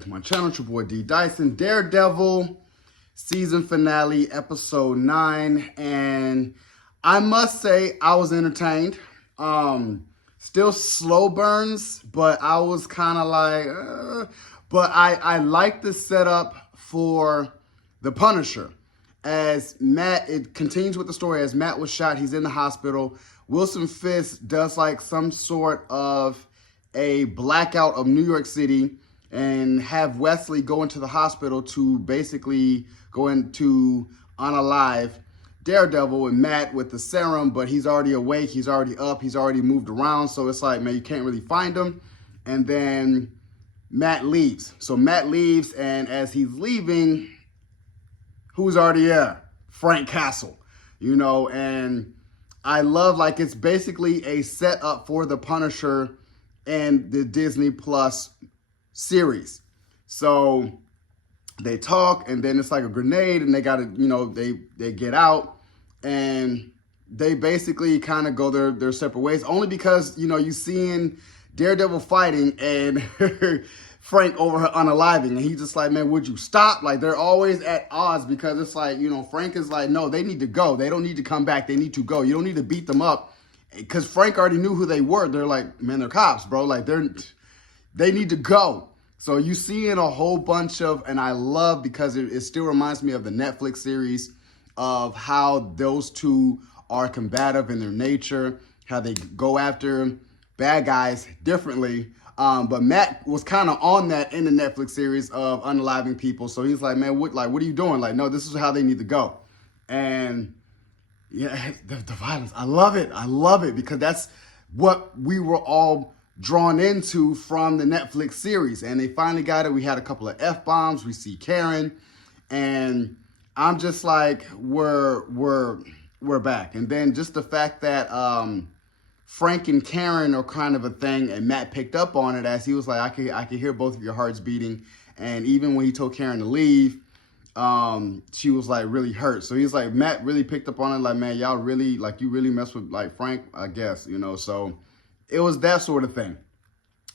back to my channel. It's your boy D Dyson. Daredevil season finale, episode 9, and I must say I was entertained. Still slow burns, but I was kind of like, but I like the setup for the Punisher. As Matt, it continues with the story. As Matt was shot, he's in the hospital. Wilson Fisk does like some sort of a blackout of New York City and have Wesley go into the hospital to basically go into unalive Daredevil and Matt with the serum, but he's already awake, he's already up, he's already moved around, so it's like, man, you can't really find him. And then Matt leaves. So Matt leaves, and as he's leaving, who's already there? Frank Castle, you know, and I love, like, it's basically a setup for the Punisher and the Disney Plus series. So they talk, and then it's like a grenade, and they got to, you know, they get out, and they basically kind of go their separate ways, only because, you know, you seeing Daredevil fighting and Frank over her unaliving, and he's just like, man, would you stop? Like, they're always at odds, because it's like, you know, Frank is like, no, they need to go. They don't need to come back. They need to go. You don't need to beat them up, because Frank already knew who they were. They're like, man, they're cops, bro. Like, they need to go. So you see in a whole bunch of, and I love, because it still reminds me of the Netflix series of how those two are combative in their nature, how they go after bad guys differently. But Matt was kind of on that in the Netflix series of unaliving people. So he's like, man, what are you doing? Like, no, this is how they need to go. And yeah, the violence, I love it. I love it, because that's what we were all drawn into from the Netflix series. And they finally got it. We had a couple of F-bombs. We see Karen, and I'm just like, we're back. And then just the fact that Frank and Karen are kind of a thing, and Matt picked up on it, as he was like, I could hear both of your hearts beating. And even when he told Karen to leave, she was like really hurt. So he's like, Matt really picked up on it, like, man, y'all really, like, you really mess with like Frank, I guess, you know. So it was that sort of thing.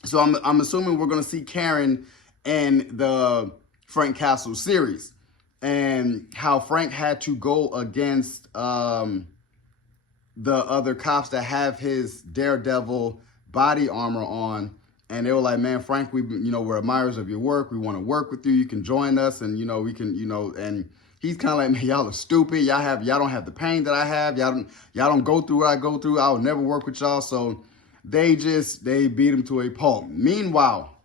So I'm assuming we're gonna see Karen in the Frank Castle series, and how Frank had to go against the other cops that have his Daredevil body armor on. And they were like, man, Frank, we're admirers of your work. We want to work with you. You can join us, and, you know, we can, you know, and he's kind of like, man, y'all are stupid. Y'all don't have the pain that I have. Y'all don't go through what I go through. I will never work with y'all. So they beat him to a pulp. Meanwhile,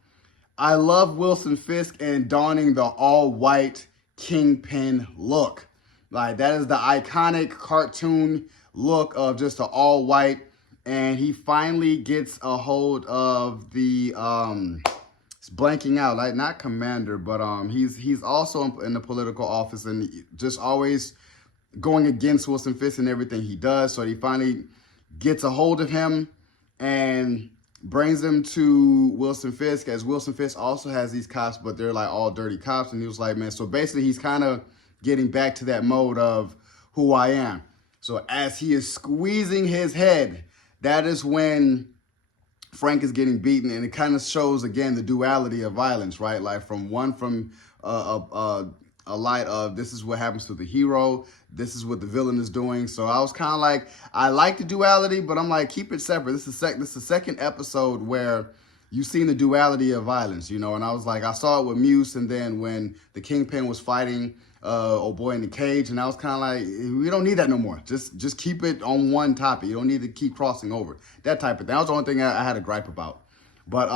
I love Wilson Fisk and donning the all-white Kingpin look. Like, that is the iconic cartoon look of just an all-white. And he finally gets a hold of the, it's blanking out, like, not commander, but he's also in the political office, and just always going against Wilson Fisk and everything he does. So he finally gets a hold of him and brings him to Wilson Fisk, as Wilson Fisk also has these cops, but they're like all dirty cops. And he was like, man, so basically he's kind of getting back to that mode of who I am. So as he is squeezing his head, that is when Frank is getting beaten, and it kind of shows, again, the duality of violence, right? Like, from a light of, this is what happens to the hero, this is what the villain is doing. So I was kind of like, I like the duality, but I'm like, keep it separate. This is the second episode where you've seen the duality of violence, you know. And I was like, I saw it with Muse, and then when the Kingpin was fighting old boy in the cage, and I was kind of like, we don't need that no more. Just keep it on one topic. You don't need to keep crossing over, that type of thing. That was the only thing I had a gripe about. But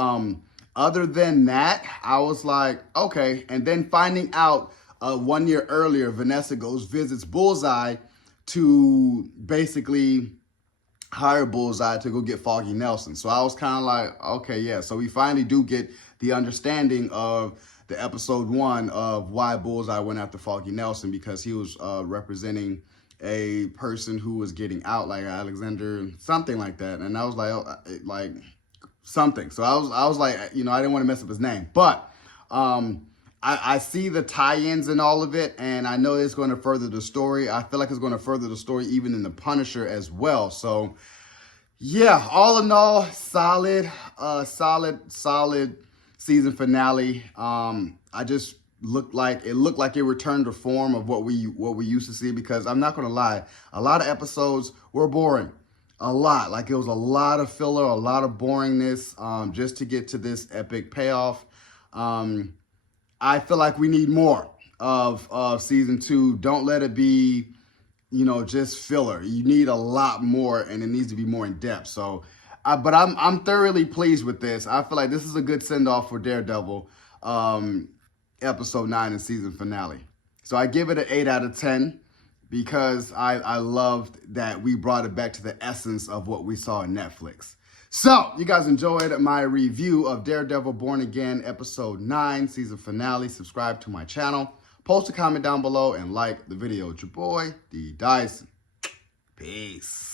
other than that, I was like, okay. And then finding out 1 year earlier, Vanessa visits Bullseye to basically hire Bullseye to go get Foggy Nelson. So I was kind of like, okay, yeah. So we finally do get the understanding of the episode 1 of why Bullseye went after Foggy Nelson, because he was representing a person who was getting out, like Alexander, something like that. And I was like, oh, like something. So I was like, you know, I didn't want to mess up his name, but I see the tie-ins in all of it, and I know it's going to further the story. I feel like it's going to further the story even in the Punisher as well. So yeah, all in all, solid season finale. I just looked like it returned to form of what we used to see, because I'm not gonna lie, a lot of episodes were boring. A lot. Like, it was a lot of filler, a lot of boringness, just to get to this epic payoff. I feel like we need more of season 2. Don't let it be, just filler. You need a lot more, and it needs to be more in depth. So, but I'm thoroughly pleased with this. I feel like this is a good send off for Daredevil, episode 9 and season finale. So I give it an 8 out of 10. Because I loved that we brought it back to the essence of what we saw in Netflix. So, you guys enjoyed my review of Daredevil Born Again, episode 9, season finale. Subscribe to my channel. Post a comment down below and like the video. It's your boy, D. Dyson. Peace.